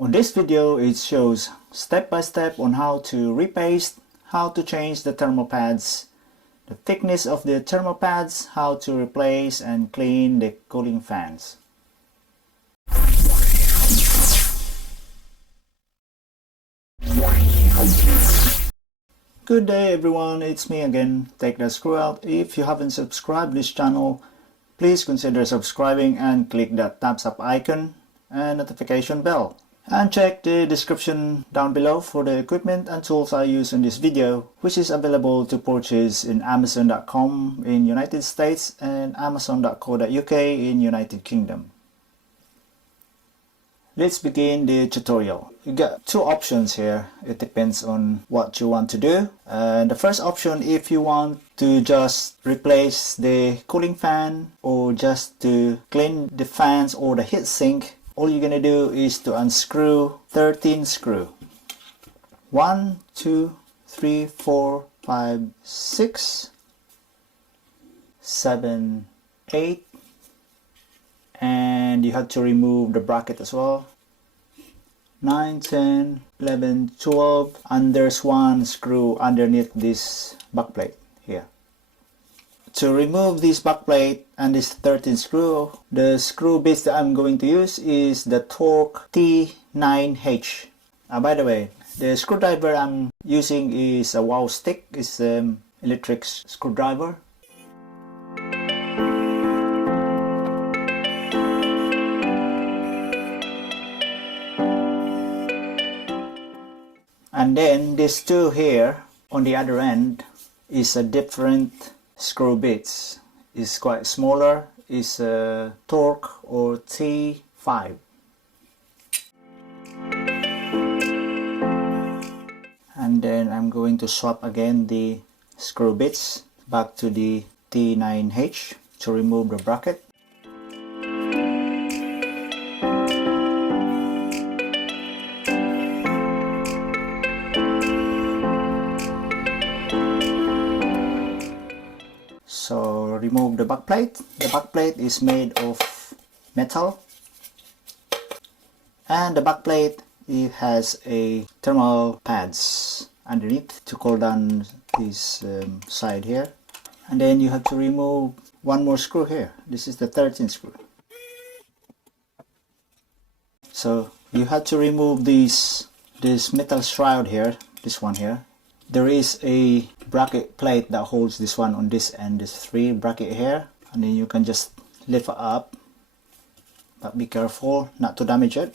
On this video, it shows step by step on how to repaste, how to change the thermal pads, the thickness of the thermal pads, how to replace and clean the cooling fans. Good day everyone, it's me again, Take That Screw Out. If you haven't subscribed this channel, please consider subscribing and click that thumbs up icon and notification bell. And check the description down below for the equipment and tools I use in this video, which is available to purchase in Amazon.com in United States and Amazon.co.uk in United Kingdom. Let's begin the tutorial. You got two options here. It depends on what you want to do. The first option, if you want to just replace the cooling fan or just to clean the fans or the heatsink, all you're gonna do is to unscrew 13 screws. 1, 2, 3, 4, 5, 6, 7, 8, and you have to remove the bracket as well. 9, 10, 11, 12, and there's one screw underneath this backplate here. To remove this backplate and this 13 screw, the screw bits that I'm going to use is the Torque T9H. By the way, the screwdriver I'm using is a wow stick. It's an electric screwdriver. And then these two here on the other end is a different screw bits. It's quite smaller. It's a Torque or T5. And then I'm going to swap again the screw bits back to the T9H to remove the bracket. So remove the backplate. The backplate is made of metal, and the backplate, it has a thermal pads underneath to cool down this side here. And then you have to remove one more screw here. This is the 13th screw. So you have to remove this metal shroud here, this one here. There is a bracket plate that holds this one on this end. There's 3 bracket here, and then you can just lift it up, but be careful not to damage it.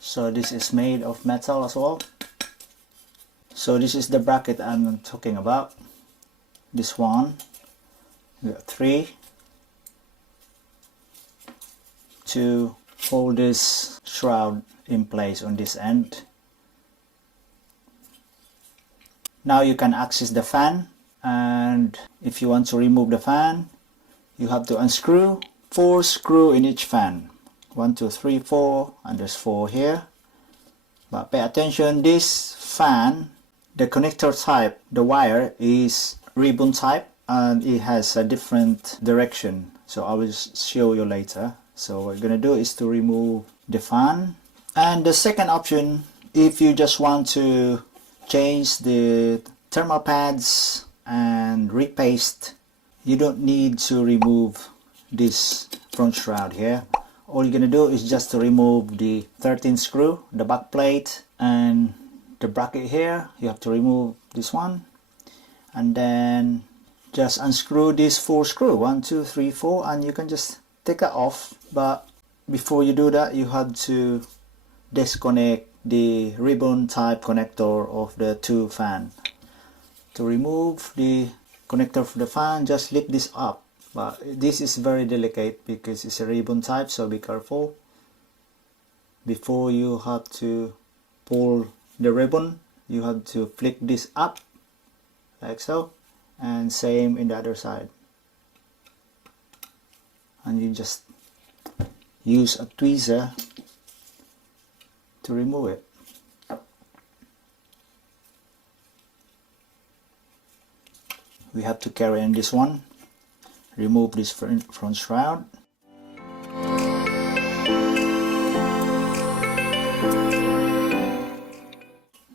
So this is made of metal as well. So this is the bracket I'm talking about. This one, we got 3 to hold this shroud in place on this end. Now you can access the fan, and if you want to remove the fan, you have to unscrew 4 screws in each fan. 1, 2, 3, 4, and there's 4 here. But pay attention, this fan, the connector type, the wire is ribbon type, and it has a different direction. So I will show you later. So what we're gonna do is to remove the fan. And the second option, if you just want to change the thermal pads and repaste, you don't need to remove this front shroud here. All you're gonna do is just to remove the 13 screw, the back plate, and the bracket here. You have to remove this one, and then just unscrew these 4 screws, 1, 2, 3, 4, and you can just take it off. But before you do that, you have to disconnect the ribbon type connector of the 2 fan. To remove the connector for the fan, just lift this up, but this is very delicate because it's a ribbon type, so be careful. Before you have to pull the ribbon, you have to flick this up like so, and same in the other side. And you just use a tweezer to remove it. We have to carry in this one, remove this front shroud.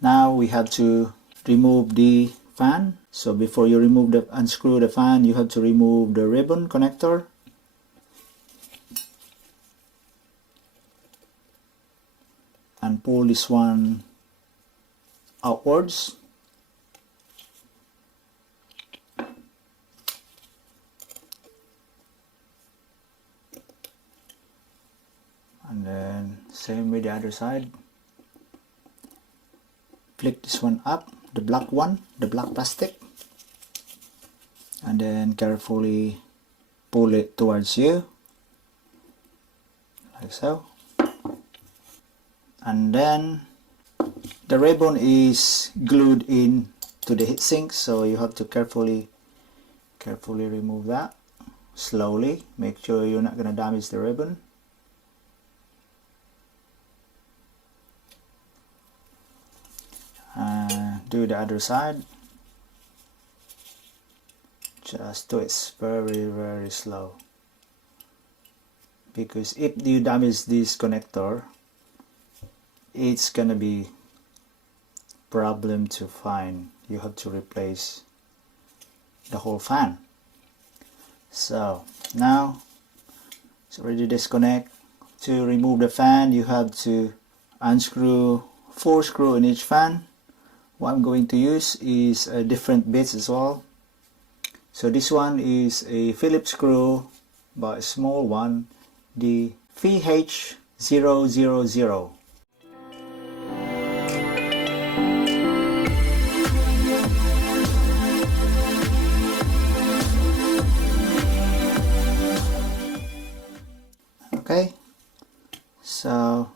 Now we have to remove the fan. So before you unscrew the fan, you have to remove the ribbon connector. And pull this one outwards. And then same with the other side. Flick this one up, the black one, the black plastic, and then carefully pull it towards you, like so. And then the ribbon is glued in to the heatsink, so you have to carefully remove that slowly. Make sure you're not going to damage the ribbon. Do the other side. Just do it very slow, because if you damage this connector, it's gonna be problem to find. You have to replace the whole fan. So now it's already disconnect. To remove the fan, you have to unscrew 4 screws in each fan. What I'm going to use is different bits as well. So this one is a Phillips screw, but a small one, the VH000. Okay, so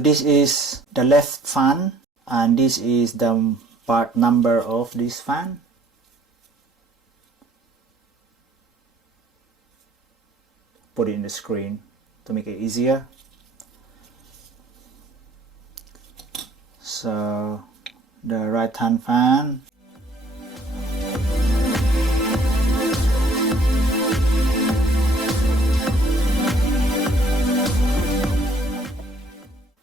this is the left fan, and this is the part number of this fan. Put it in the screen to make it easier. So the right hand fan.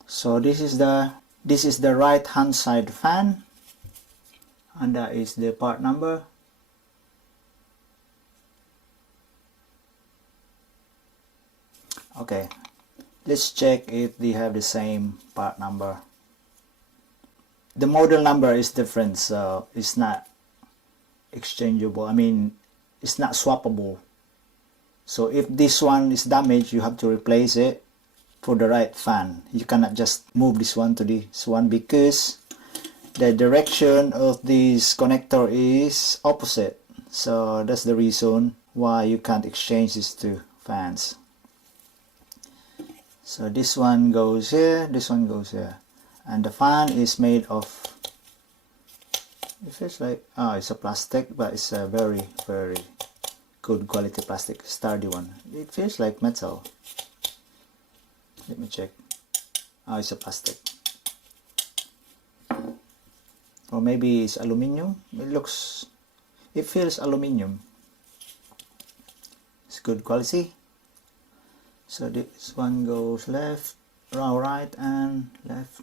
So this is the right hand side fan, and that is the part number. Okay, let's check if they have the same part number. The model number is different, so it's not exchangeable. I mean, it's not swappable. So if this one is damaged, you have to replace it for the right fan. You cannot just move this one to this one, because the direction of this connector is opposite. So that's the reason why you can't exchange these two fans. So this one goes here, this one goes here, and the fan is made of, it feels like, oh, it's a plastic, but it's a very good quality plastic, sturdy one. It feels like metal. Let me check. Oh, it's a plastic. Or maybe it's aluminium. It feels aluminium. It's good quality. So this one goes left, right, and left.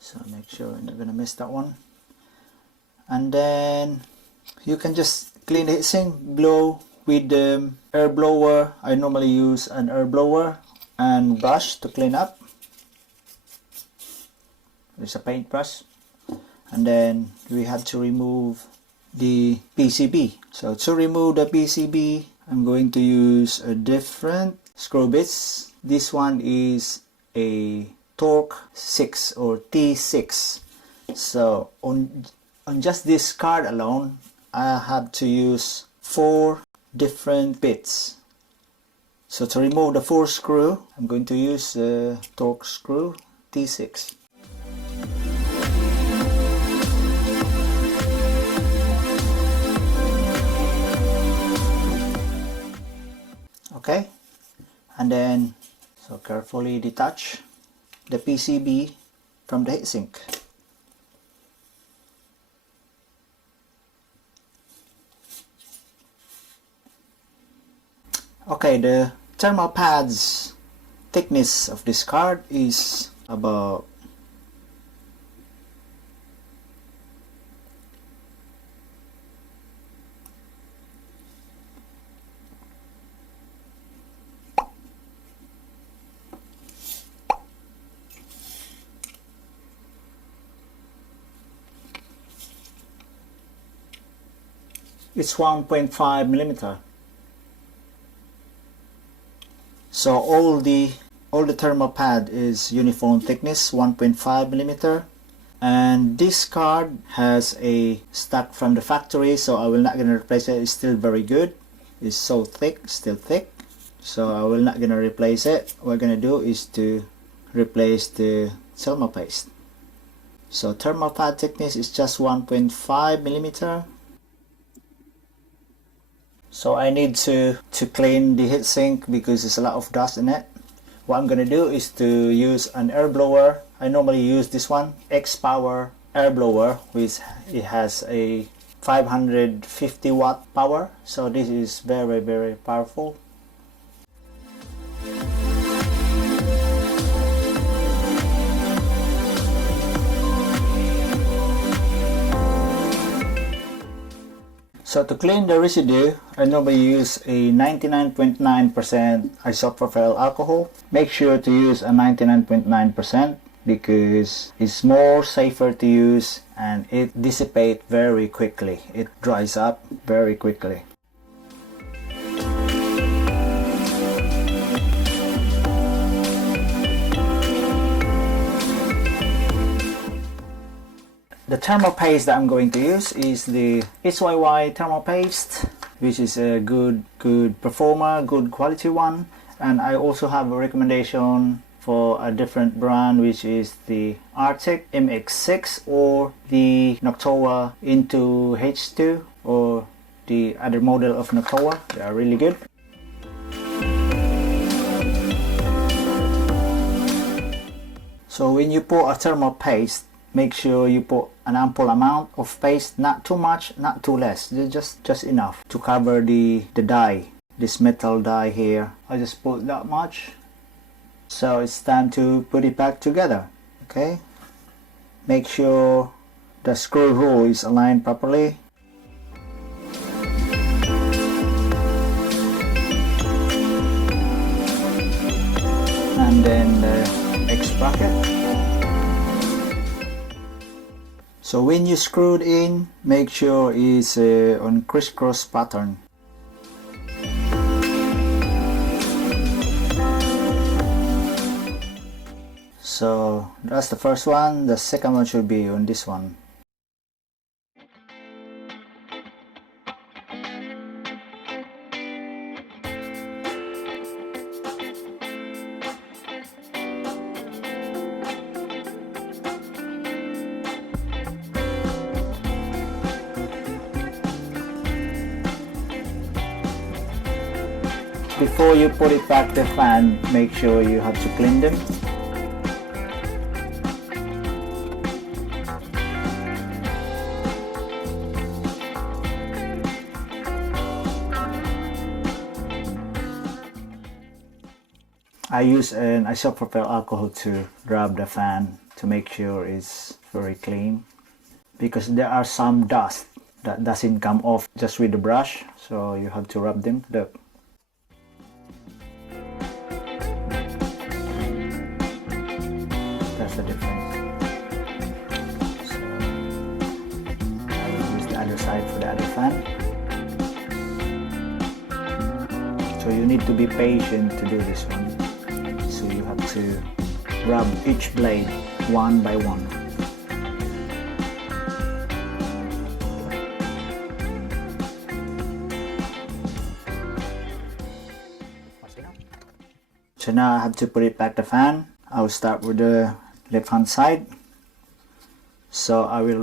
So make sure you're not gonna miss that one. And then you can just clean the heatsink, blow with the air blower. I normally use an air blower and brush to clean up. There's a paintbrush. And then we have to remove the PCB. So to remove the PCB, I'm going to use a different screw bits. This one is a Torque 6 or T6. So on just this card alone, I have to use 4 different bits. So to remove the 4th screw, I'm going to use the Torque screw T6. Okay, and then So carefully detach the PCB from the heatsink. Okay, the thermal pads thickness of this card is about it's 1.5 millimeter. So all the thermal pad is uniform thickness 1.5 millimeter, and this card has a stock from the factory, so I will not gonna replace it. It's still very good. It's so thick, still thick, so I will not gonna replace it. What we're gonna do is to replace the thermal paste. So thermal pad thickness is just 1.5 millimeter. So I need to clean the heatsink because there's a lot of dust in it. What I'm gonna do is to use an air blower. I normally use this one, X Power air blower, which it has a 550 watt power. So this is very, very powerful. So to clean the residue, I normally use a 99.9% isopropyl alcohol. Make sure to use a 99.9% because it's more safer to use and it dissipates very quickly. It dries up very quickly. The thermal paste that I'm going to use is the HYY thermal paste, which is a good performer, good quality one. And I also have a recommendation for a different brand, which is the RTX MX6 or the Noctua Into H2 or the other model of Noctua. They are really good. So when you pour a thermal paste, make sure you put an ample amount of paste, not too much, not too less, just enough to cover the die, this metal die here. I just put that much. So it's time to put it back together. Okay, make sure the screw hole is aligned properly. And then the X bracket. So when you screw it in, make sure it's on crisscross pattern. So that's the first one. The second one should be on this one. Before you put it back the fan, make sure you have to clean them. I use an isopropyl alcohol to rub the fan to make sure it's very clean, because there are some dust that doesn't come off just with the brush, so you have to rub them. Look. That's the difference. So I will use the other side for the other fan. So you need to be patient to do this one. So you have to rub each blade one by one. So now I have to put it back the fan. I'll start with the left hand side. So I will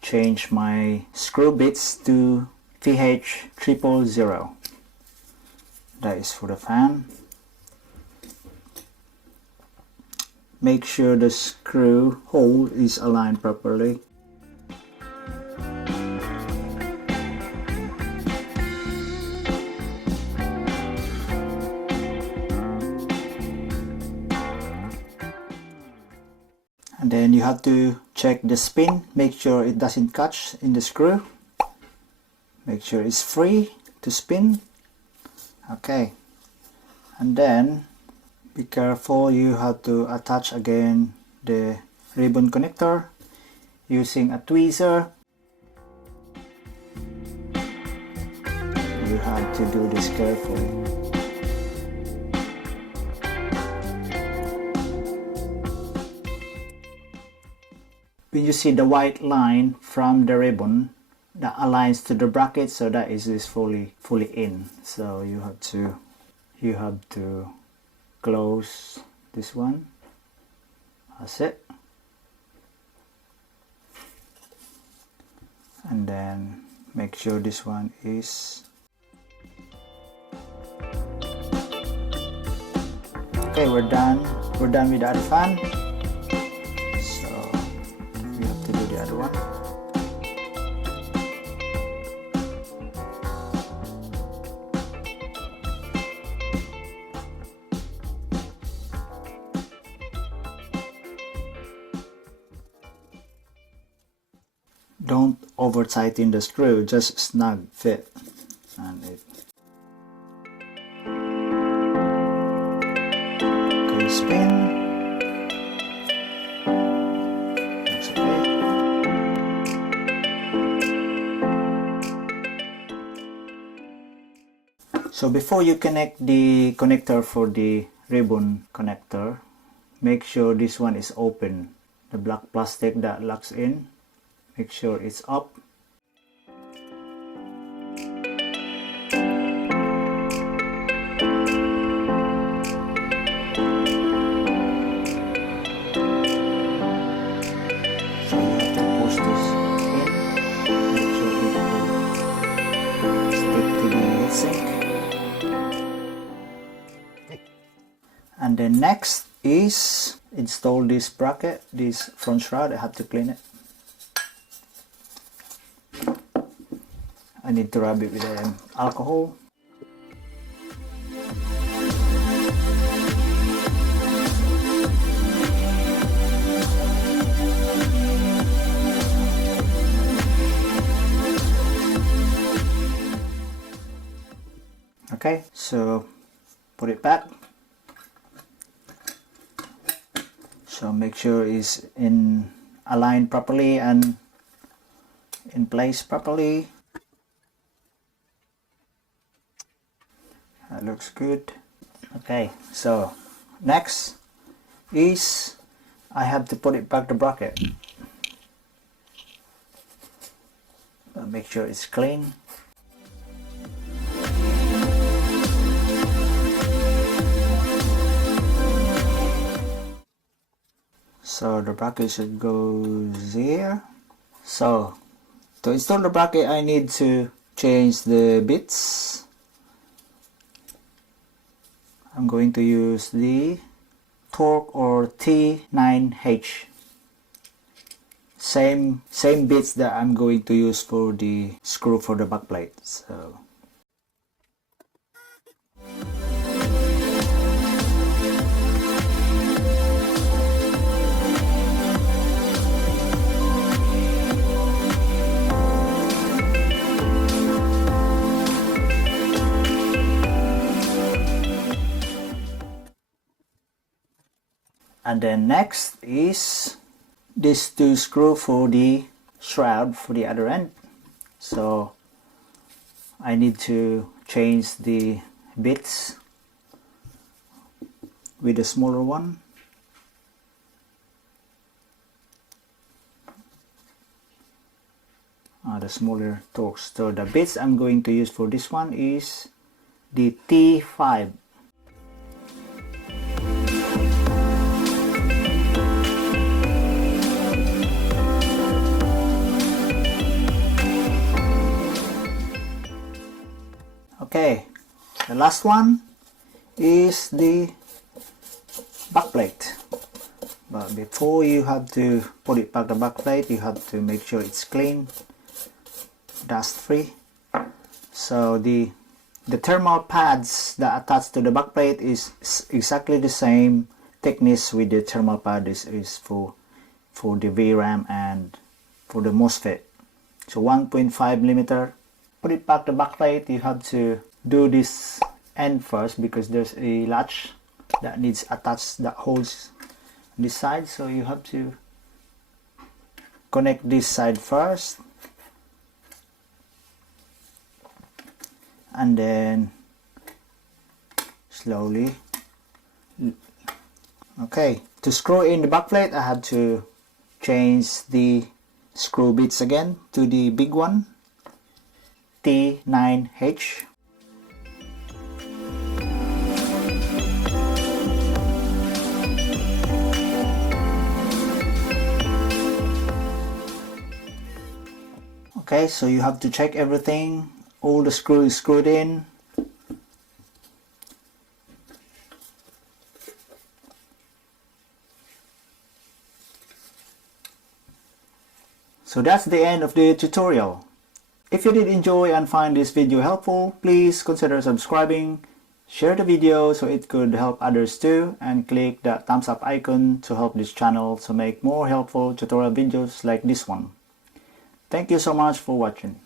change my screw bits to VH000. That is for the fan. make sure the screw hole is aligned properly. And then you have to check the spin, make sure it doesn't catch in the screw. Make sure it's free to spin. Okay. And then be careful, you have to attach again the ribbon connector using a tweezer. You have to do this carefully. When you see the white line from the ribbon that aligns to the bracket, so that is fully in. So you have to close this one. That's it. And then make sure this one is okay. We're done with the other fan. The other one. Don't over tighten the screw, just snug fit and it. Okay, spin. So before you connect the connector for the ribbon connector, make sure this one is open. The black plastic that locks in, make sure it's up. So you have to push this in, make sure it will stick to the heatsink. And then next is install this bracket, this front shroud. I have to clean it. I need to rub it with alcohol. Okay, so put it back. So make sure it's aligned properly and in place properly. That looks good. Okay, so next is I have to put it back the bracket. Make sure it's clean. So the bracket should go there. So to install the bracket, I need to change the bits. I'm going to use the Torque or T9H. Same bits that I'm going to use for the screw for the backplate. So and then next is this two screw for the shroud for the other end. So I need to change the bits with the smaller one. The smaller torques. So the bits I'm going to use for this one is the T5. Okay, the last one is the backplate. But before you have to put it back the backplate, you have to make sure it's clean, dust free. So the thermal pads that attach to the backplate is exactly the same thickness with the thermal pad is for the VRAM and for the MOSFET. So 1.5 millimeter. Put it back the backplate. You have to do this end first because there's a latch that needs attached that holds this side, so you have to connect this side first and then slowly. Okay, to screw in the backplate I had to change the screw bits again to the big one, T9H. Okay, so you have to check everything, all the screws is screwed in. So that's the end of the tutorial. If you did enjoy and find this video helpful, please consider subscribing, share the video so it could help others too, and click that thumbs up icon to help this channel to make more helpful tutorial videos like this one. Thank you so much for watching.